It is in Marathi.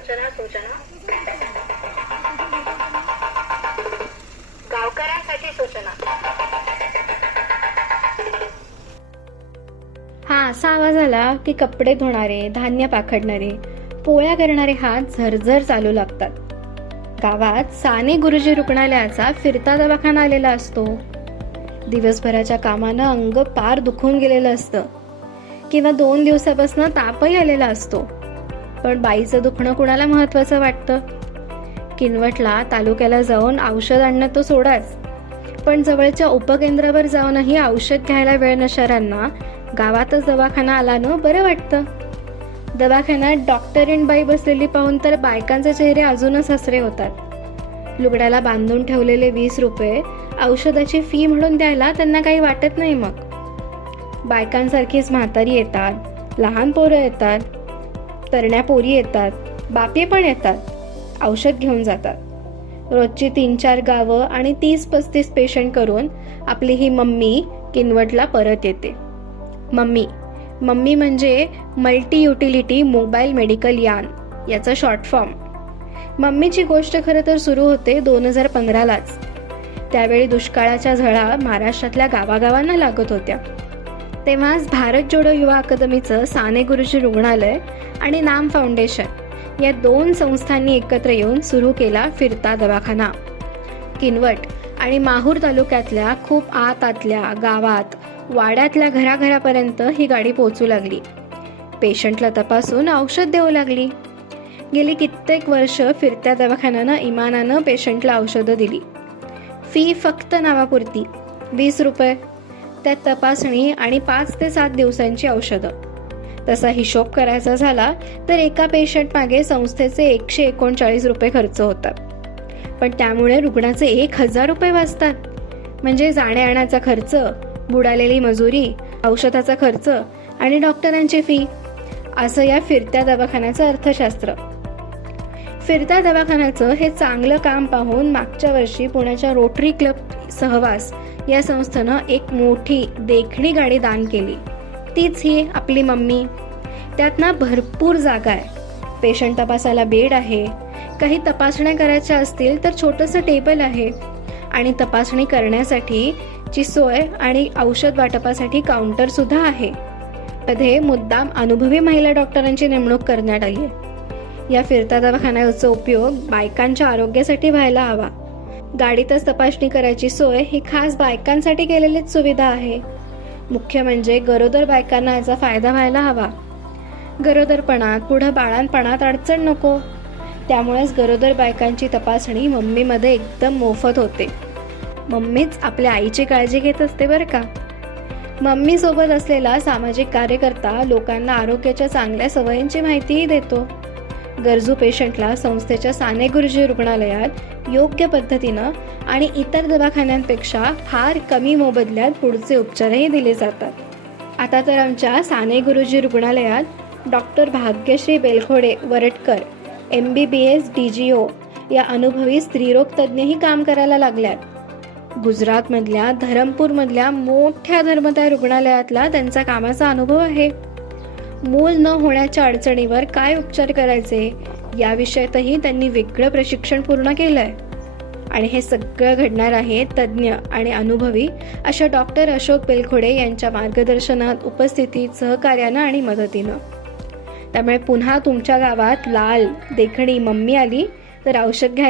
सूचना सूचना. गावकऱ्यांसाठी सूचना. हा असा आवाज आला की कपडे धुणारे धान्य पाखडणारे पोळ्या करणारे हात झरझर चालू लागतात. गावात साने गुरुजी रुग्णालयाचा फिरता दवाखाना आलेला असतो. दिवसभराच्या कामानं अंग पार दुखून गेलेलं असतं. किंवा दोन दिवसापासून तापही आलेला असतो. पण बाईचं दुखणं कुणाला महत्वाचं वाटतं? किनवटला तालुक्याला जाऊन औषध आणणं तो सोडाच. पण जवळच्या उपकेंद्रावर जाऊनही औषध घ्यायला वेळ नसणाऱ्यांना गावातच दवाखाना आला ना बरं वाटतं? दवाखान्यात डॉक्टर इन बाई बसलेली पाहून तर बायकांचे चेहरे अजूनच हसरे होतात. लुगड्याला बांधून ठेवलेले वीस रुपये औषधाची फी म्हणून द्यायला त्यांना काही वाटत नाही मग. बायकांसारखीच म्हातारी येतात लहान पोरं येतात तरण्या पोरी येतात बापे पण येतात औषध घेऊन जातात. रोजची तीन चार गावं आणि तीस पस्तीस पेशंट करून आपली ही मम्मी किनवटला परत येते. मम्मी मम्मी म्हणजे मल्टी युटिलिटी मोबाईल मेडिकल यान याचा शॉर्ट फॉर्म मम्मीची गोष्ट खरं तर सुरू होते दोन हजार पंधरालाच. त्यावेळी दुष्काळाच्या झळा महाराष्ट्रातल्या गावागावांना लागत होत्या. तेव्हाच भारत जोडो युवा अकादमीचं साने गुरुजी रुग्णालय आणि नाम फाउंडेशन या दोन संस्थांनी एकत्र येऊन सुरू केला फिरता दवाखाना. किनवट आणि माहूर तालुक्यातल्या खूप आतातल्या गावात वाड्यातल्या घराघरापर्यंत ही गाडी पोहोचू लागली. पेशंटला तपासून औषध देऊ लागली. गेली कित्येक वर्ष फिरत्या दवाखान्यानं इमानानं पेशंटला औषधं दिली. फी फक्त नावापुरती वीस रुपये. त्यात तपासणी आणि पाच ते सात दिवसांची औषधं. तसा हिशोब करायचा झाला तर एका पेशंट मागे संस्थेचे एकशे एकोणचाळीस रुपये खर्च होतात. पण त्यामुळे रुग्णाचे एक हजार रुपये वाचतात. म्हणजे जाण्या येण्याचा खर्च बुडालेली मजुरी औषधाचा खर्च आणि डॉक्टरांची फी असं या फिरत्या दवाखान्याचं अर्थशास्त्र. फिरत्या दवाखान्याचं हे चांगलं काम पाहून मागच्या वर्षी पुण्याच्या रोटरी क्लब सहवास या संस्थेनं एक मोठी देखणी गाडी दान केली. तीच ही आपली मम्मी. त्यात ना भरपूर जागा आहे. पेशंट तपासायला बेड आहे. काही तपासण्या करायच्या असतील तर छोटंसं टेबल आहे. आणि तपासणी करण्यासाठी ची सोय आणि औषध वाटपासाठी काउंटर सुद्धा आहे. मध्ये मुद्दाम अनुभवी महिला डॉक्टरांची नेमणूक करण्यात आली आहे या फिरता दवाखान्याचा उपयोग बायकांच्या आरोग्यासाठी व्हायला हवा. गाडीतच तपासणी करायची सोय ही खास बायकांसाठी केलेलीच सुविधा आहे. मुख्य म्हणजे गरोदर बायकांना याचा फायदा व्हायला हवा. गरोदरपणात पुढं बाळांपणात अडचण नको. त्यामुळेच गरोदर बायकांची तपासणी मम्मीमध्ये एकदम मोफत होते. मम्मीच आपल्या आईची काळजी घेत असते बरं का? मम्मीसोबत असलेला सामाजिक कार्यकर्ता लोकांना आरोग्याच्या चांगल्या सवयींची माहितीही देतो. गरजू पेशंटला संस्थेच्या साने गुरुजी रुग्णालयात योग्य पद्धतीनं आणि इतर दवाखान्यांपेक्षा फार कमी मोबदल्यात पुढचे उपचारही दिले जातात. आता तर आमच्या साने गुरुजी रुग्णालयात doctor Bhagyashree Belkhode Varatkar M B B S D G O या अनुभवी स्त्रीरोग तज्ज्ञही काम करायला लागल्यात. गुजरातमधल्या धरमपूरमधल्या मोठ्या धर्मदाय रुग्णालयातला त्यांचा कामाचा अनुभव आहे. मूल न होण्याच्या अडचणीवर काय उपचार करायचे या विषयातही त्यांनी वेगळं प्रशिक्षण पूर्ण केलंय. आणि हे सगळं घडणार आहे तज्ज्ञ आणि अनुभवी अशा डॉक्टर अशोक बेलखोडे यांच्या मार्गदर्शनात उपस्थितीत सहकार्यानं आणि मदतीनं. त्यामुळे पुन्हा तुमच्या गावात लाल देखणी मम्मी आली तर औषध घ्यायला